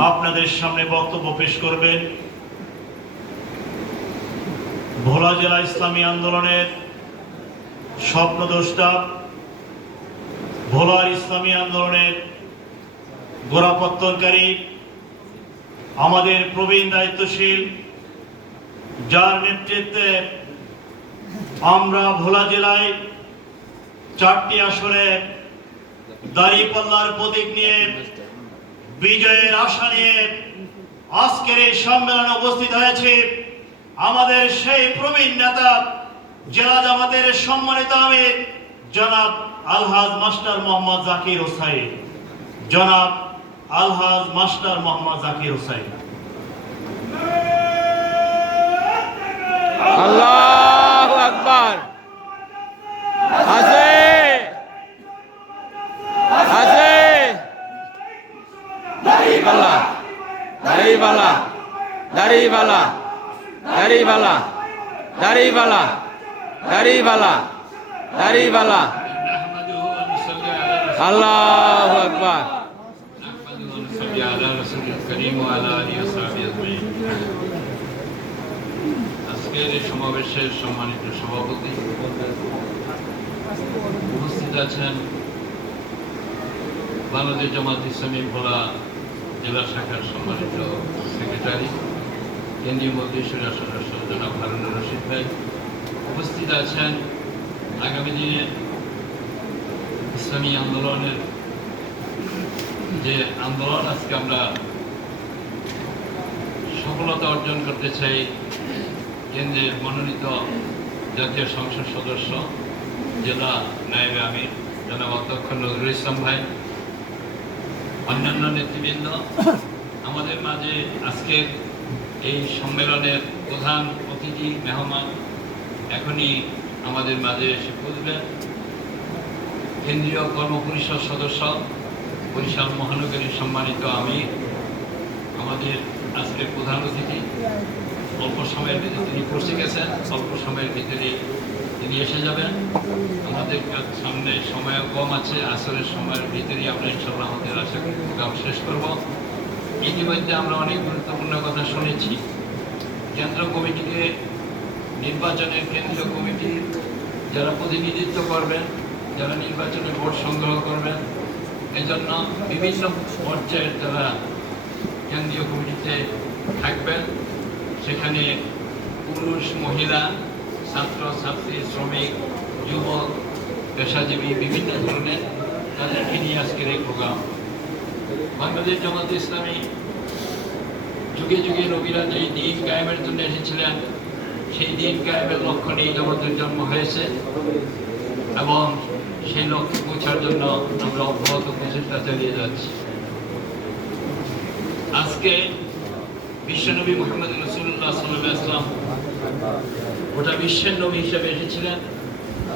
আপনাদের সামনে বক্তব্য পেশ করবেন ভোলা জেলা ইসলামী আন্দোলনের স্বপ্নদ্রষ্টা, ভোলার ইসলামী আন্দোলনের গোড়াপত্তনকারী, আমাদের প্রবীণ দায়িত্বশীল, যার নেতৃত্বে আমরা ভোলা জেলায় 4টি আসনে দাঁড়িপাল্লার প্রতীক নিয়ে বিজয়ের আশা নিয়ে আজকের এই সম্মেলনে উপস্থিত হয়েছে। আমাদের সেই প্রবীণ নেতা, জেলা জামাতের সম্মানিত আমির জনাব আলহাজ মাস্টার মোহাম্মদ জাকির হোসাইন। জনাব আলহাজ মাস্টার মোহাম্মদ জাকির হোসাইন। আল্লাহু আকবার। আছে আছে দাড়িওয়ালা দাড়িওয়ালা দাড়িওয়ালা দাড়িওয়ালা দাড়িওয়ালা দাড়িওয়ালা দাড়িওয়ালা আল্লাহু আকবার। আজকের এই সমাবেশের সম্মানিত সভাপতি, উপস্থিত আছেন বাংলাদেশ জামাত ইসলামী ভোলা জেলা শাখার সম্মানিত সেক্রেটারি, কেন্দ্রীয় মন্ত্রিসভার সদস্য জনাব হারুনুর রশিদ ভাই, উপস্থিত আছেন আগামী দিনে ইসলামী আন্দোলনের যে আন্দোলন আজকে আমরা সফলতা অর্জন করতে চাই, কেন্দ্রের মনোনীত জাতীয় সংসদ সদস্য, জেলা নায়েবে আমির জনাব অধ্যক্ষ নজরুল ইসলাম ভাই, অন্যান্য নেতৃবৃন্দ, আমাদের মাঝে আজকের এই সম্মেলনের প্রধান অতিথি মেহমান এখনই আমাদের মাঝে এসে পৌঁছবেন কেন্দ্রীয় কর্মপরিষদ সদস্য, বরিশাল মহানগরীর সম্মানিত আমির, আমাদের আজকের প্রধান অতিথি। অল্প সময়ের ভিতরে তিনি পৌঁছে গেছেন, অল্প সময়ের ভিতরে তিনি এসে যাবেন। আমাদের সামনে সময় কম আছে, আসরের সময়ের ভিতরেই আমরা ইনশাআল্লাহ আমাদের আশা করি প্রোগ্রাম শেষ করব। ইতিমধ্যে আমরা অনেক গুরুত্বপূর্ণ কথা শুনেছি। কেন্দ্র কমিটিকে, নির্বাচনের কেন্দ্রীয় কমিটি যারা প্রতিনিধিত্ব করবেন, যারা নির্বাচনে ভোট সংগ্রহ করবেন, এজন্য বিভিন্ন পর্যায়ের যারা কেন্দ্রীয় কমিটিতে থাকবেন, সেখানে পুরুষ, মহিলা, ছাত্র ছাত্রী, শ্রমিক, যুবক, পেশাজীবী, বিভিন্ন ধরনের তাদেরকে নিয়ে আজকের এই প্রোগ্রাম। বাংলাদেশ জামাত ইসলামী যুগে যুগে নবীরা যেই দিন কায়েমের জন্য এসেছিলেন, সেই দিন কায়েমের লক্ষ্য নিয়ে জগতের জন্ম হয়েছে এবং সেই লক্ষ্যে পৌঁছার জন্য আমরা অব্যাহত প্রচেষ্টা চালিয়ে যাচ্ছি। আজকে বিশ্বনবী মুহাম্মদ রাসূলুল্লাহ সাল্লাল্লাহু আলাইহি ওয়াসাল্লাম গোটা বিশ্বের নবী হিসেবে এসেছিলেন,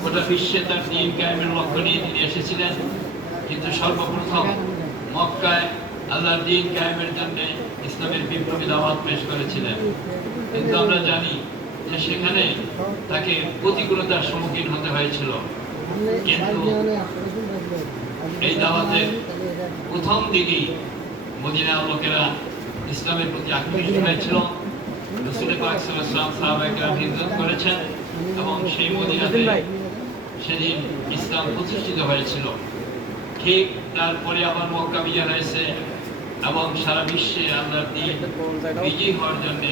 গোটা বিশ্বে তার দিন কায়েমের লক্ষ্য নিয়ে তিনি এসেছিলেন। কিন্তু সর্বপ্রথম মক্কায় আল্লাহর দিন কায়েমের জন্য ইসলামের বিপ্লবী দাওয়াত পেশ করেছিলেন। কিন্তু আমরা জানি যে সেখানে তাকে প্রতিকূলতার সম্মুখীন হতে হয়েছিল। কিন্তু এই দাওয়াতের প্রথম দিকেই মদিনার লোকেরা ইসলামের প্রতি আকৃষ্ট হয়েছিল। রাসূল পাক সাল্লাল্লাহু আলাইহি ওয়াসাল্লাম সাহাবায়ে-কেরাম হিজরত করেছেন এবং সেই মদিনাতে সেদিন ইসলাম প্রতিষ্ঠিত হয়েছিল। ঠিক তারপরে আবার মক্কা বিজয় হয়েছে এবং সারা বিশ্বে আল্লাহর দ্বীন বিজয়ী হওয়ার জন্য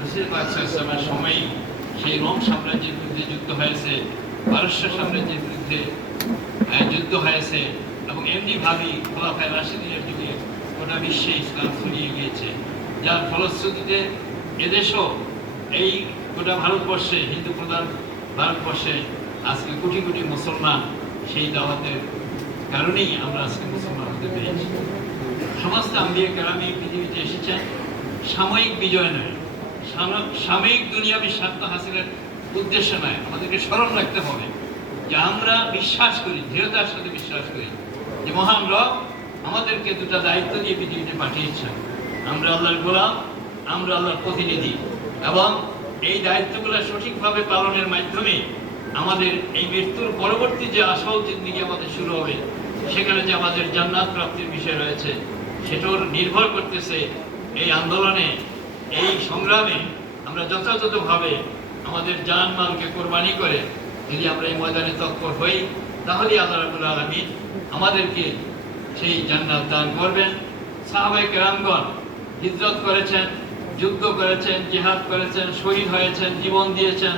রাসূল পাক সাল্লাল্লাহু আলাইহি ওয়াসাল্লামের সময় সেই রোম সাম্রাজ্যের বিরুদ্ধে যুদ্ধ হয়েছে, পারস্য সাম্রাজ্যের বিরুদ্ধে যুদ্ধ হয়েছে এবং এমনি ভাবেই খোলাফায়ে রাশিদিনের যুগে গোটা বিশ্বে ইসলাম ছড়িয়ে গিয়েছে, যার ফলশ্রুতিতে এদেশও এই গোটা ভারতবর্ষে, হিন্দু প্রধান ভারতবর্ষে আজকে কোটি কোটি মুসলমান সেই দাওয়াতের কারণেই আমরা আজকে মুসলমান হতে পেরেছি। সমস্ত আম্বিয়া কেরাম এই পৃথিবীতে এসেছেন সাময়িক বিজয় নয়, সাময়িক দুনিয়াবী স্বার্থ হাসিলের উদ্দেশ্য নয়। আমাদেরকে স্মরণ রাখতে হবে যে আমরা বিশ্বাস করি, দৃঢ়তার সাথে বিশ্বাস করি যে মহান রব আমাদেরকে দুটা দায়িত্ব দিয়ে পৃথিবীতে পাঠিয়েছেন। আমরা আল্লাহর গোলাম, আমরা আল্লাহর প্রতিনিধি, এবং এই দায়িত্বগুলো সঠিকভাবে পালনের মাধ্যমে আমাদের এই মৃত্যুর পরবর্তী যে আসল জিন্দেগি আমাদের শুরু হবে, সেখানে যে আমাদের জান্নাত প্রাপ্তির বিষয় রয়েছে, সেটার নির্ভর করতেছে এই আন্দোলনে, এই সংগ্রামে আমরা যথাযথভাবে আমাদের জানমালকে কোরবানি করে যদি আমরা এই ময়দানে তৎপর হই, তাহলে আল্লাহ রাব্বুল আলামিন আমাদেরকে সেই জান্নাত দান করবেন। সাহাবায়ে কেরামগণ হিজরত করেছেন, যুদ্ধ করেছেন, জিহাদ করেছেন, শহীদ হয়েছেন, জীবন দিয়েছেন,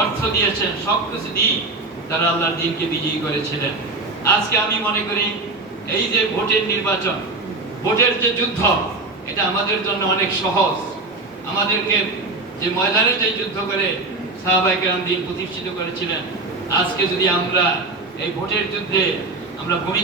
অর্থ দিয়েছেন, সব কিছু দিয়ে তারা আল্লাহর দ্বীনকে বিজয়ী করেছিলেন। আজকে আমি মনে করি এই যে ভোটের নির্বাচন, ভোটের যে যুদ্ধ, এটা আমাদের জন্য অনেক সহজ। আমাদেরকে যে ময়দানে যে যুদ্ধ করে সাহাবায়ে কেরাম দ্বীন প্রতিষ্ঠিত করেছিলেন, আজকে যদি আমরা এই ভোটের যুদ্ধে আমরা ভূমিকা